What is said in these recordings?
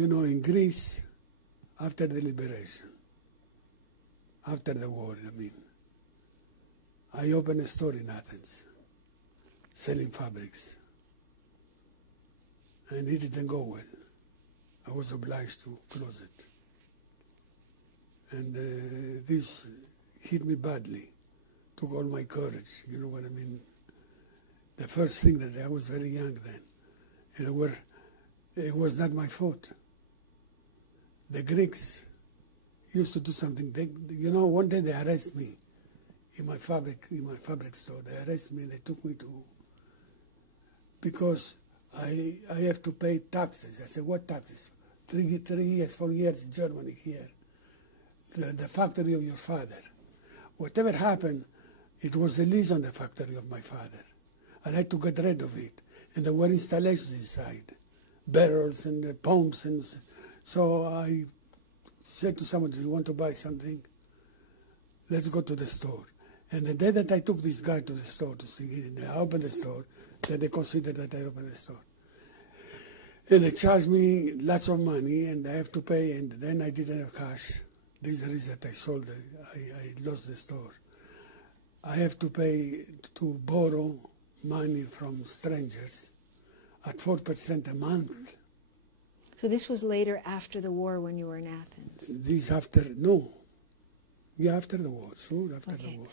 You know, in Greece, after the liberation, after the war, I opened a store in Athens, selling fabrics. And it didn't go well. I was obliged to close it. And this hit me badly, took all my courage, you know what I mean? The first thing that I was very young then, and it was not my fault. The Greeks used to do something. You know, one day they arrested me in my fabric store. They arrested me. They took me to because I have to pay taxes. I said, what taxes? 3 years, 4 years in Germany here. The factory of your father. Whatever happened, it was a lease on the factory of my father. I had to get rid of it. And there were installations inside, barrels and pumps. And so I said to someone, do you want to buy something? Let's go to the store. And the day that I took this guy to the store to see it, I opened the store, then they considered that I opened the store. And they charged me lots of money, and I have to pay, and then I didn't have cash. This is the reason that I sold it. I lost the store. I have to pay to borrow money from strangers at 4% a month. So this was later after the war when you were in Athens? This after, no. Yeah, after the war, sure, after the war.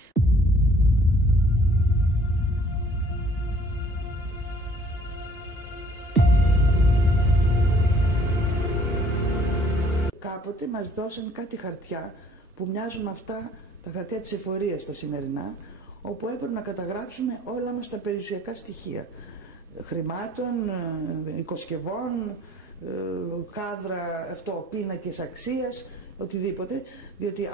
Κάποτε μας δώσαν κάτι χαρτιά που μοιάζουν με αυτά τα χαρτιά της εφορίας τα σημερινά, όπου έπρεπε να καταγράψουμε όλα μας τα περιουσιακά στοιχεία. Χρημάτων, οικοσκευών, κάδρα, πίνακες αξίας, οτιδήποτε, διότι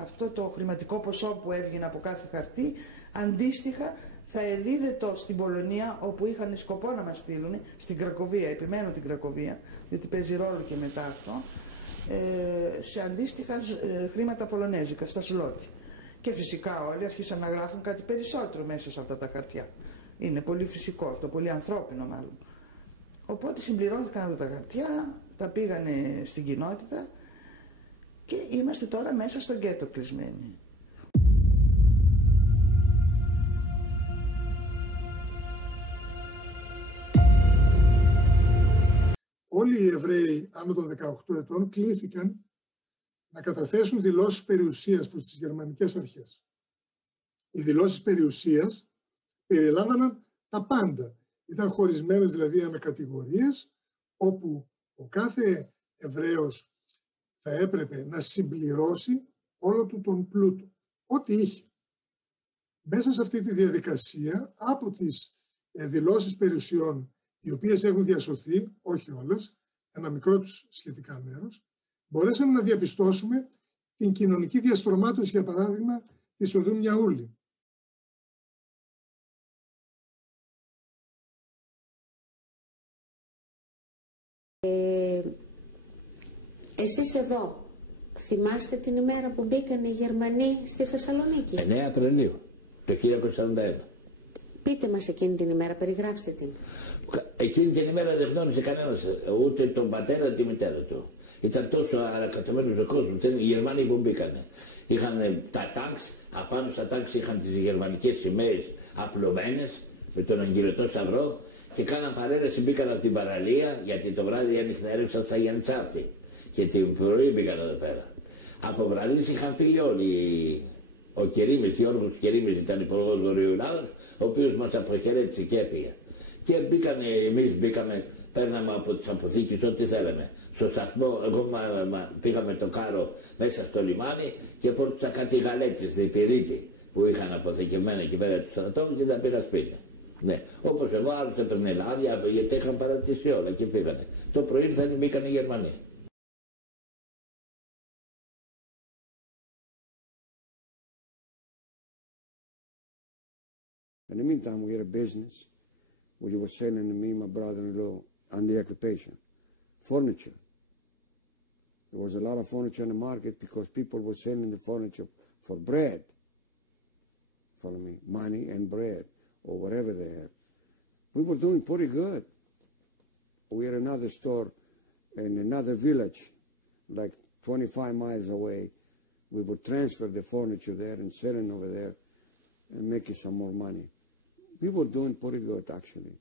αυτό το χρηματικό ποσό που έβγαινε από κάθε χαρτί, αντίστοιχα θα εδίδετο στην Πολωνία, όπου είχαν σκοπό να μας στείλουν, στην Κρακοβία, επιμένω την Κρακοβία, διότι παίζει ρόλο και μετά αυτό, σε αντίστοιχα χρήματα πολωνέζικα, στα σλότη. Και φυσικά όλοι αρχίσαν να γράφουν κάτι περισσότερο μέσα σε αυτά τα χαρτιά. Είναι πολύ φυσικό αυτό, πολύ ανθρώπινο μάλλον. Οπότε συμπληρώθηκαν αυτά τα χαρτιά, τα πήγανε στην κοινότητα και είμαστε τώρα μέσα στο γκέτο κλεισμένοι. Όλοι οι Εβραίοι άνω των 18 ετών κλήθηκαν να καταθέσουν δηλώσεις περιουσίας προς τις γερμανικές αρχές. Οι δηλώσεις περιουσίας περιλάμβαναν τα πάντα. Ήταν χωρισμένες δηλαδή ανακατηγορίες, όπου ο κάθε Εβραίος θα έπρεπε να συμπληρώσει όλο του τον πλούτο, ό,τι είχε. Μέσα σε αυτή τη διαδικασία, από τις δηλώσεις περιουσιών, οι οποίες έχουν διασωθεί, όχι όλες, ένα μικρό τους σχετικά μέρος, μπορέσαμε να διαπιστώσουμε την κοινωνική διαστρωμάτωση, για παράδειγμα, της οδού Μιαούλη. Εσείς εδώ θυμάστε την ημέρα που μπήκαν οι Γερμανοί στη Θεσσαλονίκη? 9 Απριλίου, το 1941. Πείτε μας εκείνη την ημέρα, περιγράψτε την. Εκείνη την ημέρα δεν γνώρισε κανένας, ούτε τον πατέρα ούτε τη μητέρα του. Ήταν τόσο ανακατεμένος ο κόσμος, οι Γερμανοί που μπήκανε. Είχαν τα τάγκς, απάνω στα τάγκς είχαν τις γερμανικές σημαίες απλωμένες, με τον αγγελωτό σταυρό, και κάναν παρέλαση, μπήκαν από την παραλία, γιατί το βράδυ έριξαν στα Γιαννητσάρτη. Και την πρωί μπήκαν εδώ πέρα. Από βραδύς είχαν φύγει όλοι. Ο Κερίμης, Γιώργος Κερίμης ήταν υπουργός Βορείου Ελλάδος, ο οποίος μας αποχαιρέτησε και έφυγε. Και εμείς μπήκαμε, παίρναμε από τις αποθήκες ό,τι θέλαμε. Στο σταθμό, εγώ πήγαμε το κάρο μέσα στο λιμάνι και πόρτωσα κάτι γαλέτες διπυρίτη που είχαν αποθηκευμένα εκεί πέρα του στρατών και τα πήγα σπίτι. Ναι, όπως εγώ, άλλος έπαιρνε λάδια γιατί είχαν παρατήσει όλα και πήγανε. Το πρωί ήρθαν, μπήκαν οι Γερμανοί. In the meantime, we had a business which was selling to me and my brother-in-law on the occupation. Furniture. There was a lot of furniture in the market because people were selling the furniture for bread. Follow me? Money and bread or whatever they had. We were doing pretty good. We had another store in another village, like 25 miles away, we would transfer the furniture there and sell it over there and make some more money. We were doing pretty good, actually.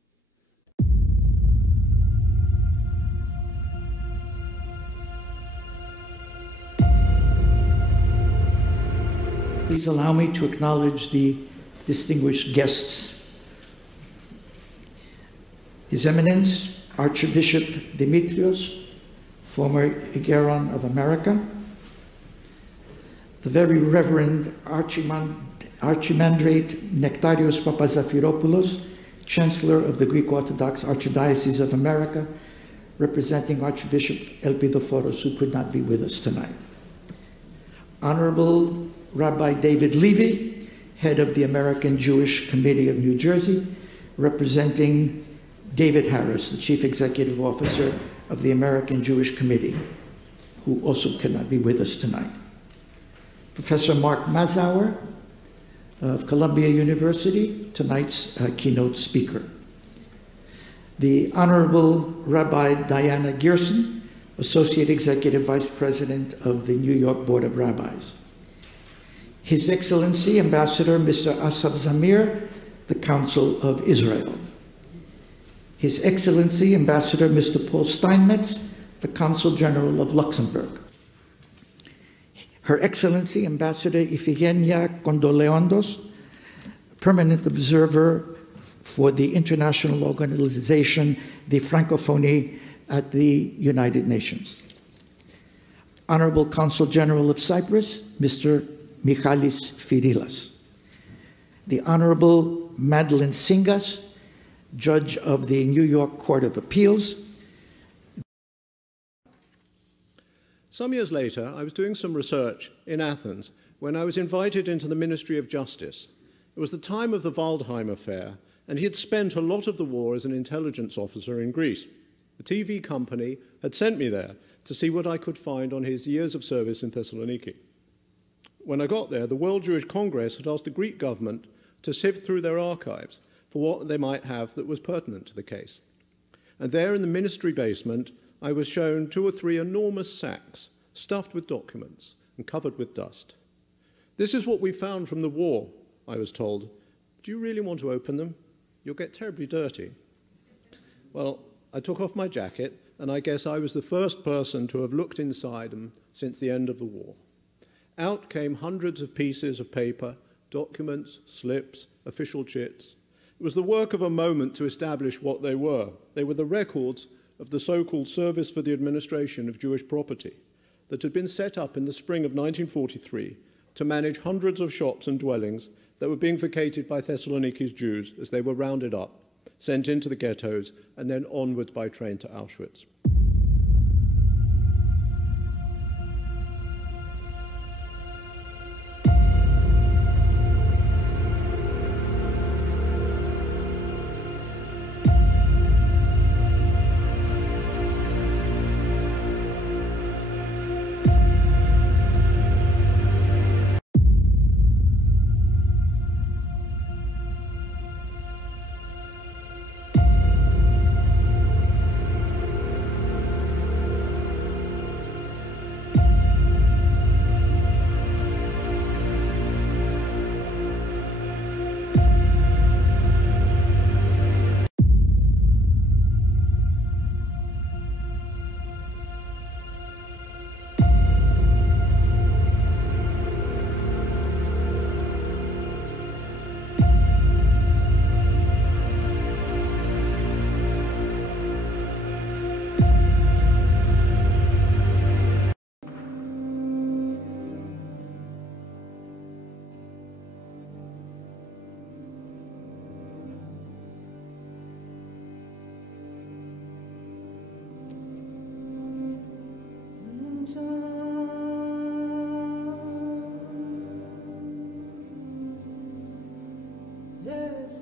Please allow me to acknowledge the distinguished guests. His Eminence, Archbishop Demetrios, former Ageron of America, the Very Reverend Archimandrite Nectarios Papazafiropoulos, Chancellor of the Greek Orthodox Archdiocese of America, representing Archbishop Elpidoforos, who could not be with us tonight. Honorable Rabbi David Levy, head of the American Jewish Committee of New Jersey, representing David Harris, the Chief Executive Officer of the American Jewish Committee, who also cannot be with us tonight. Professor Mark Mazauer of Columbia University, tonight's keynote speaker. The Honorable Rabbi Diana Gerson, Associate Executive Vice President of the New York Board of Rabbis. His Excellency Ambassador Mr. Asaf Zamir, the Council of Israel. His Excellency Ambassador Mr. Paul Steinmetz, the Consul General of Luxembourg. Her Excellency Ambassador Ifigenia Kondoleondos, Permanent Observer for the international organization, the Francophonie at the United Nations. Honorable Consul General of Cyprus, Mr. Michalis Firilas. The Honorable Madeline Singas, Judge of the New York Court of Appeals. Some years later, I was doing some research in Athens when I was invited into the Ministry of Justice. It was the time of the Waldheim affair, and he had spent a lot of the war as an intelligence officer in Greece. The TV company had sent me there to see what I could find on his years of service in Thessaloniki. When I got there, the World Jewish Congress had asked the Greek government to sift through their archives for what they might have that was pertinent to the case. And there in the ministry basement, I was shown 2 or 3 enormous sacks stuffed with documents and covered with dust. This is what we found from the war, I was told. Do you really want to open them? You'll get terribly dirty. Well, I took off my jacket, and I guess I was the first person to have looked inside them since the end of the war. Out came hundreds of pieces of paper, documents, slips, official chits. It was the work of a moment to establish what they were. They were the records of the so-called Service for the Administration of Jewish Property that had been set up in the spring of 1943 to manage hundreds of shops and dwellings that were being vacated by Thessaloniki's Jews as they were rounded up, sent into the ghettos, and then onwards by train to Auschwitz. Yes,